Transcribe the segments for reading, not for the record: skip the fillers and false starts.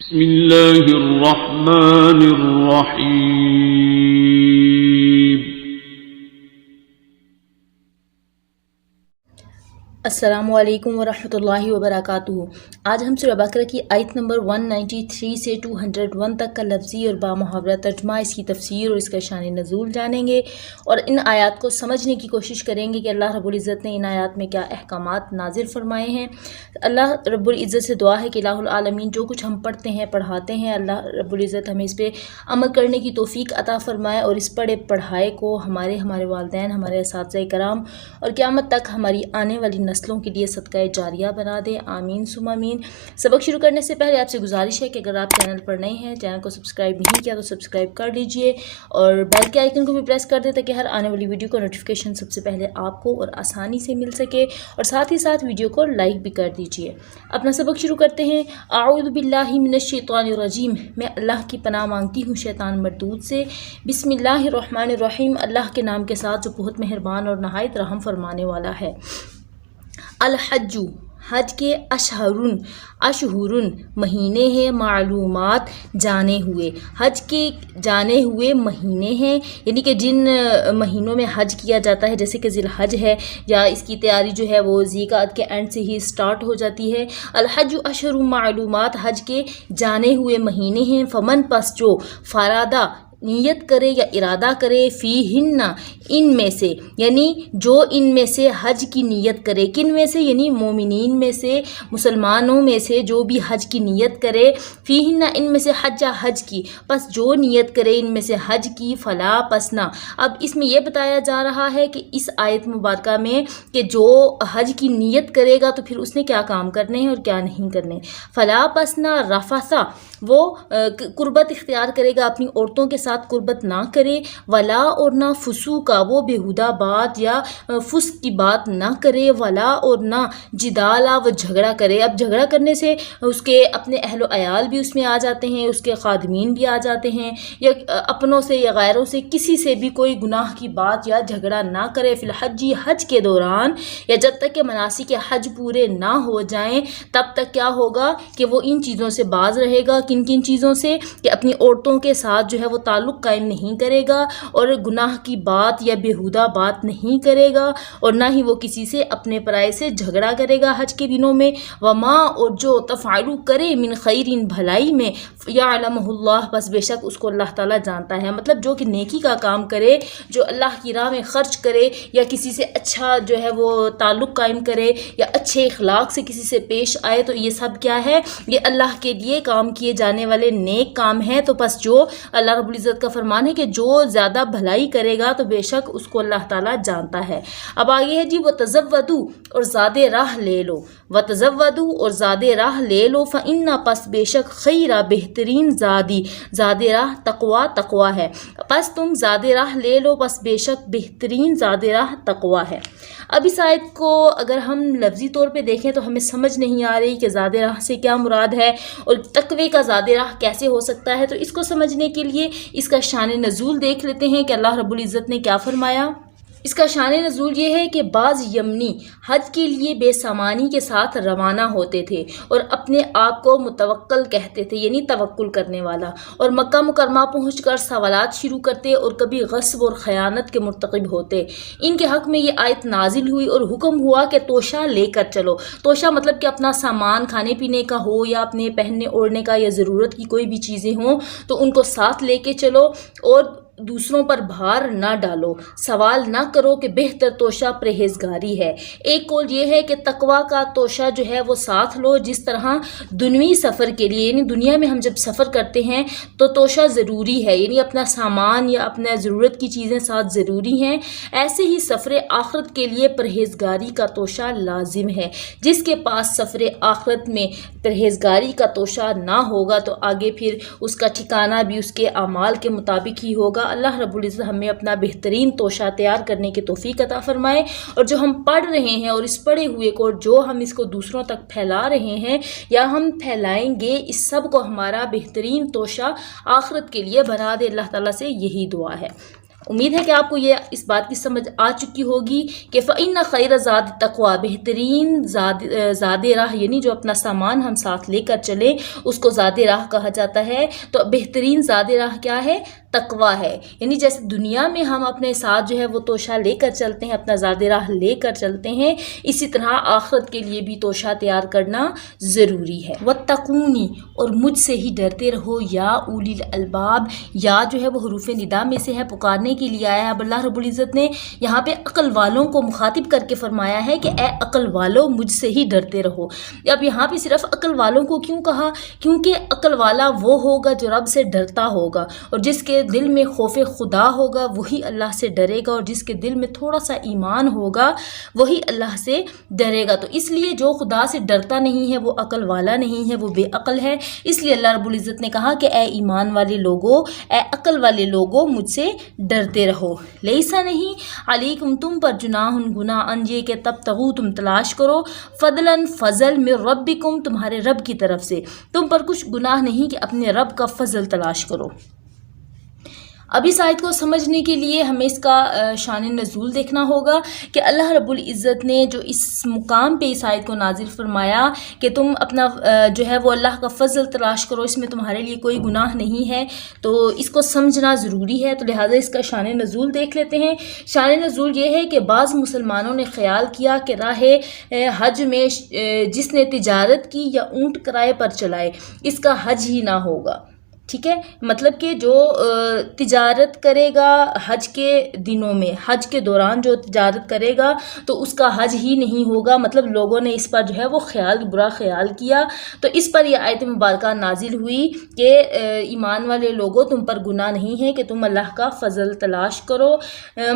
بسم الله الرحمن الرحيم. السلام علیکم ورحمۃ اللہ وبرکاتہ۔ آج ہم سورہ بقرہ کی آیت نمبر 193 سے 201 تک کا لفظی اور بامحاورہ ترجمہ، اس کی تفسیر اور اس کا شان نزول جانیں گے اور ان آیات کو سمجھنے کی کوشش کریں گے کہ اللہ رب العزت نے ان آیات میں کیا احکامات نازل فرمائے ہیں۔ اللہ رب العزت سے دعا ہے کہ الہ العالمین جو کچھ ہم پڑھتے ہیں پڑھاتے ہیں، اللہ رب العزت ہمیں اس پہ عمل کرنے کی توفیق عطا فرمائے اور اس پڑھائے کو ہمارے والدین، ہمارے اساتذہ کرام اور قیامت تک ہماری آنے والی نسلوں کے لیے صدقہ جاریہ بنا دے، آمین ثم آمین۔ سبق شروع کرنے سے پہلے آپ سے گزارش ہے کہ اگر آپ چینل پر نئے ہیں، چینل کو سبسکرائب نہیں کیا تو سبسکرائب کر لیجئے اور بیل کے آئیکن کو بھی پریس کر دیں تاکہ ہر آنے والی ویڈیو کا نوٹیفیکیشن سب سے پہلے آپ کو اور آسانی سے مل سکے، اور ساتھ ہی ساتھ ویڈیو کو لائک بھی کر دیجئے۔ اپنا سبق شروع کرتے ہیں۔ اعوذ باللہ من الشیطان الرجیم، میں اللہ کی پناہ مانگتی ہوں شیطان مردود سے۔ بسم اللہ الرحمن الرحیم، اللہ کے نام کے ساتھ جو بہت مہربان اور نہایت رحم فرمانے والا ہے۔ الحج، حج کے اشہرن مہینے ہیں، معلومات جانے ہوئے، حج کے جانے ہوئے مہینے ہیں، یعنی کہ جن مہینوں میں حج کیا جاتا ہے، جیسے کہ ذی الحج ہے، یا اس کی تیاری جو ہے وہ ذی القعدہ کے اینڈ سے ہی سٹارٹ ہو جاتی ہے۔ الحج اشہر معلومات، حج کے جانے ہوئے مہینے ہیں، فمن پس جو فرادہ نیت کرے یا ارادہ کرے، فیہن ان میں سے، یعنی جو ان میں سے حج کی نیت کرے، کن میں سے؟ یعنی مومنین میں سے، مسلمانوں میں سے جو بھی حج کی نیت کرے، فیہن ان میں سے حج کی، پس جو نیت کرے ان میں سے حج کی، فلا پسنا۔ اب اس میں یہ بتایا جا رہا ہے کہ اس آیت مبارکہ میں کہ جو حج کی نیت کرے گا تو پھر اس نے کیا کام کرنے ہیں اور کیا نہیں کرنے۔ فلا پسنا رفثا، وہ قربت اختیار کرے گا، اپنی عورتوں کے ساتھ قربت نہ کرے، ولا اور نہ فسوقا، وہ بےہودہ بات یا فسق کی بات نہ کرے، ولا اور نہ جدالا، وہ جھگڑا کرے۔ اب جھگڑا کرنے سے اس کے اپنے اہل و عیال بھی اس میں آ جاتے ہیں، اس کے خادمین بھی آ جاتے ہیں، یا اپنوں سے یا غیروں سے کسی سے بھی کوئی گناہ کی بات یا جھگڑا نہ کرے۔ فی الحج، حج کے دوران یا جب تک کہ مناسک حج پورے نہ ہو جائیں تب تک کیا ہوگا کہ وہ ان چیزوں سے باز رہے گا۔ کن کن چیزوں سے؟ کہ اپنی عورتوں کے ساتھ جو ہے وہ تعلق قائم نہیں کرے گا اور گناہ کی بات یا بیہودہ بات نہیں کرے گا، اور نہ ہی وہ کسی سے اپنے پرائے سے جھگڑا کرے گا حج کے دنوں میں۔ وما، اور جو تفعلوا کرے، من خیر، بھلائی میں، یعلمہ اللہ، بس بے شک اس کو اللہ تعالیٰ جانتا ہے۔ مطلب جو کہ نیکی کا کام کرے، جو اللہ کی راہ میں خرچ کرے، یا کسی سے اچھا جو ہے وہ تعلق قائم کرے، یا اچھے اخلاق سے کسی سے پیش آئے، تو یہ سب کیا ہے؟ یہ اللہ کے لیے کام کیے جانے والے نیک کام ہیں۔ تو بس جو اللہ رب العزت کا فرمان ہے کہ جو زیادہ بھلائی کرے گا تو بے شک اس کو اللہ تعالیٰ جانتا ہے۔ اب آگے ہے جی، وَتَزَوَّدُوا، اور زیادہ راہ لے لو، وَتَزَوَّدُوا، اور زیادہ راہ لے لو، فَإِنَّ، پس بے شک، خیرہ، بہترین، زیادہ راہ تقویٰ ہے، پس تم زیادہ راہ لے لو، پس بے شک بہترین زیادہ راہ تقویٰ ہے۔ اب اس آیت کو اگر ہم لفظی طور پہ دیکھیں تو ہمیں سمجھ نہیں آ رہی کہ زیادہ راہ سے کیا مراد ہے اور تقوی کا زیادہ راہ کیسے ہو سکتا ہے۔ تو اس کو سمجھنے کے لیے اس کا شان نزول دیکھ لیتے ہیں کہ اللہ رب العزت نے کیا فرمایا۔ اس کا شان نزول یہ ہے کہ بعض یمنی حج کے لیے بے سامانی کے ساتھ روانہ ہوتے تھے اور اپنے آپ کو متوکل کہتے تھے، یعنی توکل کرنے والا، اور مکہ مکرمہ پہنچ کر سوالات شروع کرتے اور کبھی غصب اور خیانت کے مرتکب ہوتے۔ ان کے حق میں یہ آیت نازل ہوئی اور حکم ہوا کہ توشہ لے کر چلو۔ توشہ مطلب کہ اپنا سامان کھانے پینے کا ہو یا اپنے پہننے اوڑھنے کا یا ضرورت کی کوئی بھی چیزیں ہوں تو ان کو ساتھ لے کے چلو، اور دوسروں پر بھار نہ ڈالو، سوال نہ کرو کہ بہتر توشہ پرہیزگاری ہے۔ ایک قول یہ ہے کہ تقویٰ کا توشہ جو ہے وہ ساتھ لو، جس طرح دنیوی سفر کے لیے، یعنی دنیا میں ہم جب سفر کرتے ہیں تو توشہ ضروری ہے، یعنی اپنا سامان یا اپنا ضرورت کی چیزیں ساتھ ضروری ہیں، ایسے ہی سفر آخرت کے لیے پرہیزگاری کا توشہ لازم ہے۔ جس کے پاس سفر آخرت میں پرہیزگاری کا توشہ نہ ہوگا تو آگے پھر اس کا ٹھکانہ بھی اس کے اعمال کے مطابق ہی ہوگا۔ اللہ رب العزت ہمیں اپنا بہترین توشہ تیار کرنے کی توفیق عطا فرمائے، اور جو ہم پڑھ رہے ہیں اور اس پڑھے ہوئے کو جو ہم اس کو دوسروں تک پھیلا رہے ہیں یا ہم پھیلائیں گے، اس سب کو ہمارا بہترین توشہ آخرت کے لیے بنا دے۔ اللہ تعالیٰ سے یہی دعا ہے۔ امید ہے کہ آپ کو یہ اس بات کی سمجھ آ چکی ہوگی کہ فَإِنَّ خَيْرَ زَادِ التَّقْوَىٰ، بہترین زاد راہ یعنی جو اپنا سامان ہم ساتھ لے کر چلیں اس کو زاد راہ کہا جاتا ہے۔ تو بہترین زاد راہ کیا ہے؟ تقویٰ ہے۔ یعنی جیسے دنیا میں ہم اپنے ساتھ جو ہے وہ توشہ لے کر چلتے ہیں، اپنا زاد راہ لے کر چلتے ہیں، اسی طرح آخرت کے لیے بھی توشہ تیار کرنا ضروری ہے۔ وَاتَّقُونِ، اور مجھ سے ہی ڈرتے رہو، یا اولی الالباب، یا جو ہے وہ حروف ندا میں سے ہے، پکارنے کے لیے آیا ہے۔ اب اللہ رب العزت نے یہاں پہ عقل والوں کو مخاطب کر کے فرمایا ہے کہ اے عقل والو مجھ سے ہی ڈرتے رہو۔ اب یہاں پہ صرف عقل والوں کو کیوں کہا؟ کیونکہ عقل والا وہ ہوگا جو رب سے ڈرتا ہوگا، اور جس کے دل میں خوف خدا ہوگا وہی اللہ سے ڈرے گا، اور جس کے دل میں تھوڑا سا ایمان ہوگا وہی اللہ سے ڈرے گا۔ تو اس لیے جو خدا سے ڈرتا نہیں ہے وہ عقل والا نہیں ہے، وہ بے عقل ہے۔ اس لیے اللہ رب العزت نے کہا کہ اے ایمان والے لوگو، اے عقل والے لوگو مجھ سے ڈرتے رہو۔ لیسا نہیں علیکم، تم پر جناح گناہ ان یہ کہ تبتغوا تم تلاش کرو فضلاً فضل من ربکم، تمہارے رب کی طرف سے، تم پر کچھ گناہ نہیں کہ اپنے رب کا فضل تلاش کرو۔ اب اس آیت کو سمجھنے کے لیے ہمیں اس کا شان نزول دیکھنا ہوگا کہ اللہ رب العزت نے جو اس مقام پہ اس آیت کو نازل فرمایا کہ تم اپنا جو ہے وہ اللہ کا فضل تلاش کرو، اس میں تمہارے لیے کوئی گناہ نہیں ہے، تو اس کو سمجھنا ضروری ہے۔ تو لہٰذا اس کا شان نزول دیکھ لیتے ہیں۔ شان نزول یہ ہے کہ بعض مسلمانوں نے خیال کیا کہ راہ حج میں جس نے تجارت کی یا اونٹ کرائے پر چلائے اس کا حج ہی نہ ہوگا۔ ٹھیک ہے، مطلب کہ جو تجارت کرے گا حج کے دنوں میں، حج کے دوران جو تجارت کرے گا تو اس کا حج ہی نہیں ہوگا، مطلب لوگوں نے اس پر جو ہے وہ برا خیال کیا، تو اس پر یہ آیت مبارکہ نازل ہوئی کہ ایمان والے لوگوں تم پر گناہ نہیں ہے کہ تم اللہ کا فضل تلاش کرو۔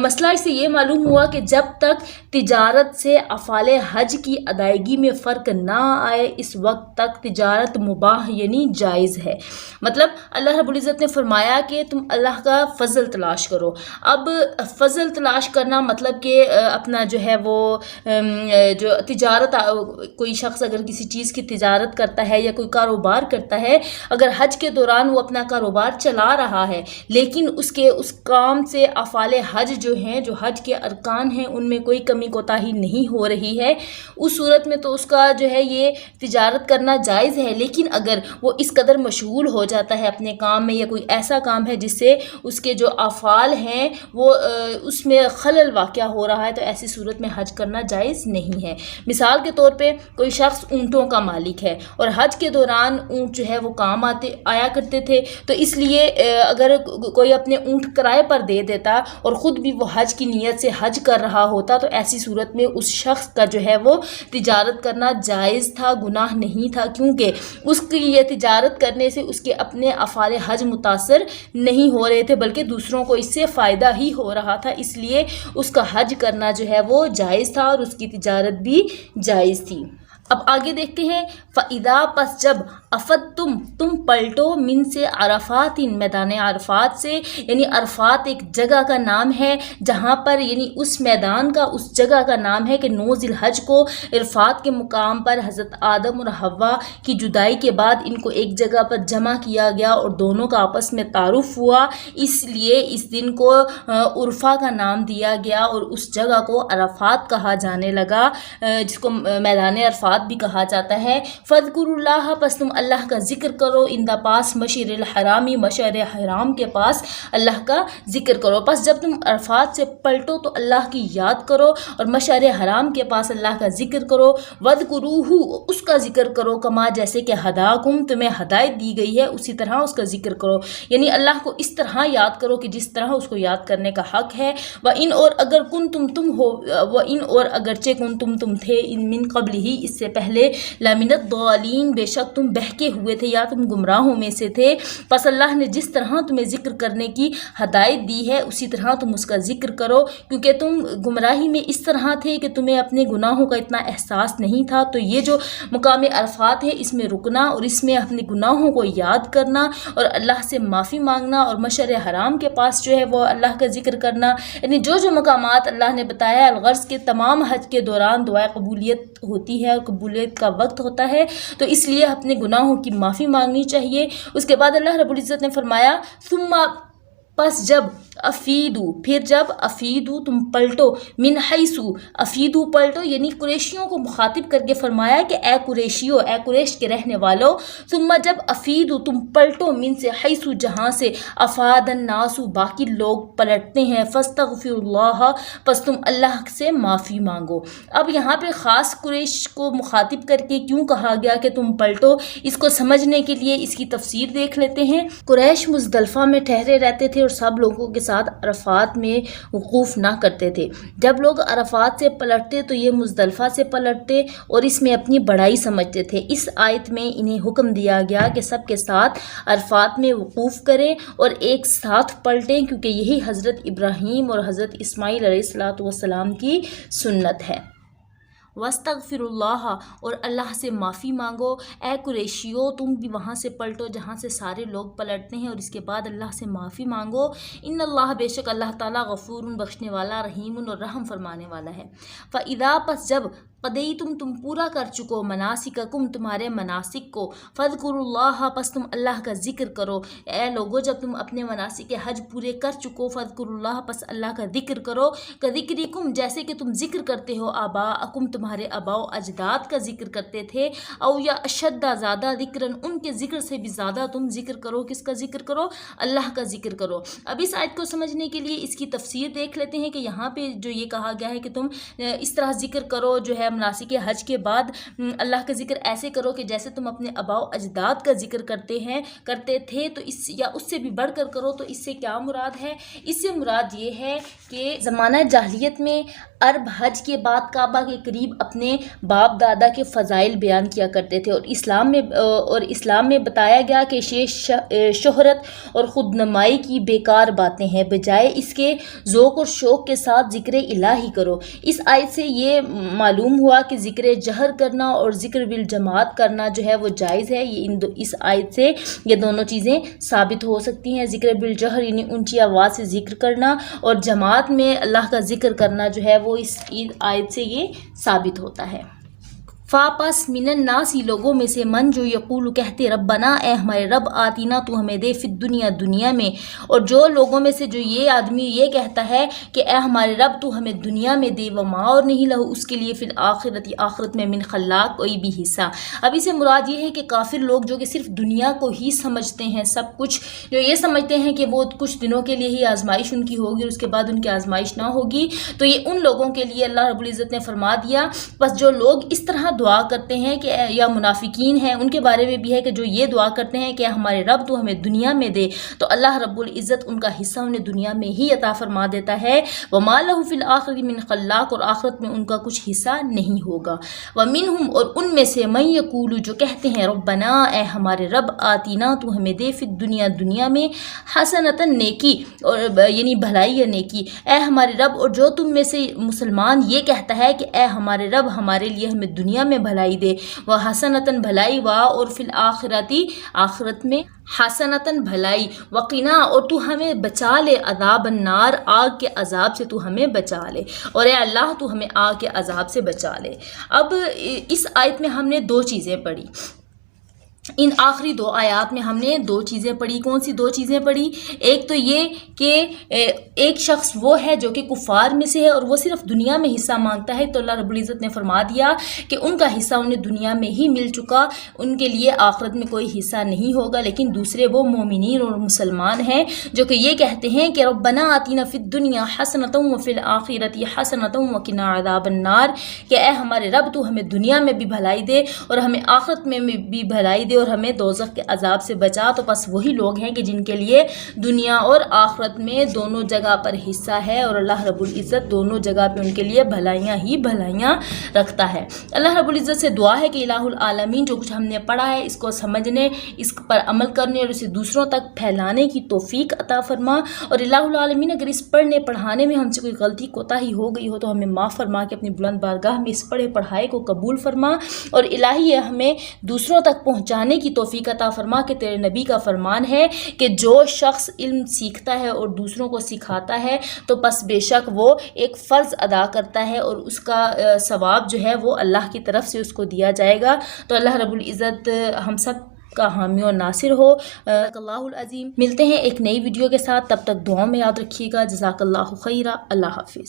مسئلہ اس سے یہ معلوم ہوا کہ جب تک تجارت سے افعال حج کی ادائیگی میں فرق نہ آئے اس وقت تک تجارت مباح یعنی جائز ہے۔ مطلب اللہ رب العزت نے فرمایا کہ تم اللہ کا فضل تلاش کرو۔ اب فضل تلاش کرنا مطلب کہ اپنا جو ہے وہ جو تجارت، کوئی شخص اگر کسی چیز کی تجارت کرتا ہے یا کوئی کاروبار کرتا ہے، اگر حج کے دوران وہ اپنا کاروبار چلا رہا ہے لیکن اس کام سے افعال حج جو ہیں، جو حج کے ارکان ہیں، ان میں کوئی کمی کوتاہی نہیں ہو رہی ہے، اس صورت میں تو اس کا جو ہے یہ تجارت کرنا جائز ہے۔ لیکن اگر وہ اس قدر مشغول ہو جاتا ہے اپنے کام میں، یا کوئی ایسا کام ہے جس سے اس کے جو افعال ہیں وہ اس میں خلل واقع ہو رہا ہے، تو ایسی صورت میں حج کرنا جائز نہیں ہے۔ مثال کے طور پہ کوئی شخص اونٹوں کا مالک ہے اور حج کے دوران اونٹ جو ہے وہ کام آیا کرتے تھے، تو اس لیے اگر کوئی اپنے اونٹ کرائے پر دے دیتا اور خود بھی وہ حج کی نیت سے حج کر رہا ہوتا، تو ایسی صورت میں اس شخص کا جو ہے وہ تجارت کرنا جائز تھا، گناہ نہیں تھا، کیونکہ اس کی یہ تجارت کرنے سے اس کے اپنے افعال حج متاثر نہیں ہو رہے تھے، بلکہ دوسروں کو اس سے فائدہ ہی ہو رہا تھا، اس لیے اس کا حج کرنا جو ہے وہ جائز تھا اور اس کی تجارت بھی جائز تھی۔ اب آگے دیکھتے ہیں، فَإِذَا، پس جب افدتم تم پلٹو من سے عرفات، میدان عرفات سے، یعنی عرفات ایک جگہ کا نام ہے جہاں پر، یعنی اس میدان کا، اس جگہ کا نام ہے کہ 9 ذی الحج کو عرفات کے مقام پر حضرت آدم اور حوا کی جدائی کے بعد ان کو ایک جگہ پر جمع کیا گیا اور دونوں کا آپس میں تعارف ہوا، اس لیے اس دن کو عرفہ کا نام دیا گیا اور اس جگہ کو عرفات کہا جانے لگا، جس کو میدان عرفات بھی کہا جاتا ہے۔ فَاذْكُرُوا اللَّهَ، پس تم اللہ کا ذکر کرو، ان دا پاس مشعر الحرامی، مشعر حرام کے پاس اللہ کا ذکر کرو۔ پس جب تم عرفات سے پلٹو تو اللہ کی یاد کرو اور مشعر حرام کے پاس اللہ کا ذکر کرو۔ وَاذْكُرُوهُ، اس کا ذکر کرو، کما جیسے کہ ہداکم، تمہیں ہدایت دی گئی ہے اسی طرح اس کا ذکر کرو، یعنی اللہ کو اس طرح یاد کرو کہ جس طرح اس کو یاد کرنے کا حق ہے۔ وَإِنْ، اور اگر کنتم تم ہو، وَإِنْ، اور اگرچہ کنتم تم تھے، من قبل ہی اس سے پہلے، لَمِنَ الضَّالِينَ، بے شک تم بہکے ہوئے تھے یا تم گمراہوں میں سے تھے، پس اللہ نے جس طرح تمہیں ذکر کرنے کی ہدایت دی ہے اسی طرح تم اس کا ذکر کرو، کیونکہ تم گمراہی میں اس طرح تھے کہ تمہیں اپنے گناہوں کا اتنا احساس نہیں تھا۔ تو یہ جو مقام عرفات ہے اس میں رکنا اور اس میں اپنے گناہوں کو یاد کرنا اور اللہ سے معافی مانگنا اور مشعر حرام کے پاس جو ہے وہ اللہ کا ذکر کرنا، یعنی جو مقامات اللہ نے بتایا، الغرض کے تمام حج کے دوران دعائے قبولیت ہوتی ہے اور قبولیت کا وقت ہوتا ہے، تو اس لیے اپنے گناہوں کی معافی مانگنی چاہیے۔ اس کے بعد اللہ رب العزت نے فرمایا، ثم، پس جب افیدو، پھر جب افیدو تم پلٹو، من حیثو، افیدو پلٹو یعنی قریشیوں کو مخاطب کر کے فرمایا کہ اے قریشیو، اے قریش کے رہنے والو، ثم جب افیدو تم پلٹو، من سے، حیثو جہاں سے، افاد الناس باقی لوگ پلٹتے ہیں، فاستغفر اللہ پس تم اللہ سے معافی مانگو۔ اب یہاں پہ خاص قریش کو مخاطب کر کے کیوں کہا گیا کہ تم پلٹو، اس کو سمجھنے کے لیے اس کی تفسیر دیکھ لیتے ہیں۔ قریش مزدلفہ میں ٹھہرے رہتے تھے اور سب لوگوں کے ساتھ عرفات میں وقوف نہ کرتے تھے۔ جب لوگ عرفات سے پلٹتے تو یہ مزدلفہ سے پلٹتے اور اس میں اپنی بڑائی سمجھتے تھے۔ اس آیت میں انہیں حکم دیا گیا کہ سب کے ساتھ عرفات میں وقوف کریں اور ایک ساتھ پلٹیں، کیونکہ یہی حضرت ابراہیم اور حضرت اسماعیل علیہ السلام کی سنت ہے۔ وَاسْتَغْفِرُ اللَّهَ اور اللہ سے معافی مانگو، اے قریشیو تم بھی وہاں سے پلٹو جہاں سے سارے لوگ پلٹتے ہیں، اور اس کے بعد اللہ سے معافی مانگو۔ ان اللہ بے شک اللہ تعالیٰ غفور بخشنے والا، رحیم اور رحم فرمانے والا ہے۔ فَإِذَا پس جب قَضَيْتُمْ پورا کر چکو، مناسککم تمہارے مناسک کو، فَاذْكُرُوا اللَّهَ پس تم اللہ کا ذکر کرو۔ اے لوگو جب تم اپنے مناسک حج پورے کر چکو، فَاذْكُرُوا اللَّهَ پس اللہ کا ذکر کرو، كَذِكْرِكُمْ جیسے کہ تم ذکر کرتے ہو آباءکم تمہارے آباء و اجداد کا ذکر کرتے تھے، او یا اشد زیادہ ذکرن ان کے ذکر سے بھی زیادہ تم ذکر کرو۔ کس کا ذکر کرو؟ اللہ کا ذکر کرو۔ اب اس آیت کو سمجھنے کے لیے اس کی تفسیر دیکھ لیتے ہیں کہ یہاں پہ جو یہ کہا گیا ہے کہ تم اس طرح ذکر کرو، جو ہے مناسک حج کے بعد اللہ کا ذکر ایسے کرو کہ جیسے تم اپنے آباء و اجداد کا ذکر کرتے تھے، تو اس یا اس سے بھی بڑھ کر کرو۔ تو اس سے کیا مراد ہے؟ اس سے مراد یہ ہے کہ زمانہ جاہلیت میں عرب حج کے بعد کعبہ کے قریب اپنے باپ دادا کے فضائل بیان کیا کرتے تھے، اور اسلام میں بتایا گیا کہ شہرت اور خود نمائی کی بیکار باتیں ہیں، بجائے اس کے ذوق اور شوق کے ساتھ ذکر الہی کرو۔ اس آیت سے یہ معلوم ہوا کہ ذکر جہر کرنا اور ذکر بالجماعت کرنا جو ہے وہ جائز ہے۔ اس آیت سے یہ دونوں چیزیں ثابت ہو سکتی ہیں۔ ذکر بالجہر یعنی اونچی آواز سے ذکر کرنا، اور جماعت میں اللہ کا ذکر کرنا جو ہے وہ اس آیت سے یہ ثابت ہوتا ہے۔ فاپس من الناس لوگوں میں سے من جو یقول کہتے ربنا اے ہمارے رب آتینا تو ہمیں دے فی الدنیا دنیا میں، اور جو لوگوں میں سے جو یہ آدمی یہ کہتا ہے کہ اے ہمارے رب تو ہمیں دنیا میں دے، وما اور نہیں لہو اس کے لیے فی الآخرت آخرت میں من خلاق کوئی بھی حصہ۔ اب اسے مراد یہ ہے کہ کافر لوگ جو کہ صرف دنیا کو ہی سمجھتے ہیں، سب کچھ جو یہ سمجھتے ہیں کہ وہ کچھ دنوں کے لیے ہی آزمائش ان کی ہوگی اور اس کے بعد ان کی آزمائش نہ ہوگی، تو یہ ان لوگوں کے لیے اللہ رب العزت نے فرما دیا۔ بس جو لوگ اس طرح دعا کرتے ہیں کہ یا منافقین ہیں، ان کے بارے میں بھی ہے کہ جو یہ دعا کرتے ہیں کہ ہمارے رب تو ہمیں دنیا میں دے، تو اللہ رب العزت ان کا حصہ انہیں دنیا میں ہی عطا فرما دیتا ہے۔ وما لہ فی الآخرۃ من خلاق اور آخرت میں ان کا کچھ حصہ نہیں ہوگا۔ ومنہم اور ان میں سے من یقول جو کہتے ہیں ربنا اے ہمارے رب آتینا تو ہمیں دے فی الدنیا دنیا میں حسنۃ نیکی، اور یعنی بھلائی یا نیکی، اے ہمارے رب۔ اور جو تم میں سے مسلمان یہ کہتا ہے کہ اے ہمارے رب ہمارے لیے ہمیں دنیا میں بھلائی دے، وہ حسنتاً بھلائی، وا اور فی الآخرتی آخرت میں حسنتاً بھلائی، وقنا اور تو ہمیں بچا لے عذاب النار آگ کے عذاب سے تو ہمیں بچا لے، اور اے اللہ تو ہمیں آگ کے عذاب سے بچا لے۔ اب اس آیت میں ہم نے دو چیزیں پڑھی، ان آخری دو آیات میں ہم نے دو چیزیں پڑھی۔ کون سی دو چیزیں پڑھی؟ ایک تو یہ کہ ایک شخص وہ ہے جو کہ کفار میں سے ہے اور وہ صرف دنیا میں حصہ مانگتا ہے، تو اللہ رب العزت نے فرما دیا کہ ان کا حصہ انہیں دنیا میں ہی مل چکا، ان کے لیے آخرت میں کوئی حصہ نہیں ہوگا۔ لیکن دوسرے وہ مومنین اور مسلمان ہیں جو کہ یہ کہتے ہیں کہ ربنا آتینا فی الدنیا حسنۃ وفی الآخرۃ حسنۃ وقنا عذاب النار، کہ اے ہمارے رب تو ہمیں دنیا میں بھی بھلائی دے اور ہمیں آخرت میں بھی بھلائی دے اور ہمیں دوزخ کے عذاب سے بچا۔ تو بس وہی لوگ ہیں کہ جن کے لیے دنیا اور آخرت میں دونوں جگہ پر حصہ ہے، اور اللہ رب العزت دونوں جگہ پہ ان کے لیے بھلائیاں ہی بھلائیاں رکھتا ہے۔ اللہ رب العزت سے دعا ہے کہ الہ العالمین جو کچھ ہم نے پڑھا ہے اس کو سمجھنے، اس پر عمل کرنے اور اسے دوسروں تک پھیلانے کی توفیق عطا فرما، اور الہ العالمین اگر اس پڑھنے پڑھانے میں ہم سے کوئی غلطی کوتاہی ہو گئی ہو تو ہمیں معاف فرما کے اپنی بلند بارگاہ میں اس پڑھے پڑھائے کو قبول فرما، اور الہی ہمیں دوسروں تک پہنچانے کی توفیق عطا فرما کہ تیرے نبی کا فرمان ہے کہ جو شخص علم سیکھتا ہے اور دوسروں کو سکھاتا ہے تو پس بے شک وہ ایک فرض ادا کرتا ہے اور اس کا ثواب جو ہے وہ اللہ کی طرف سے اس کو دیا جائے گا۔ تو اللہ رب العزت ہم سب کا حامی اور ناصر ہو۔ اللہ العظیم۔ ملتے ہیں ایک نئی ویڈیو کے ساتھ، تب تک دعاؤں میں یاد رکھیے گا۔ جزاک اللہ خیرہ۔ اللہ حافظ۔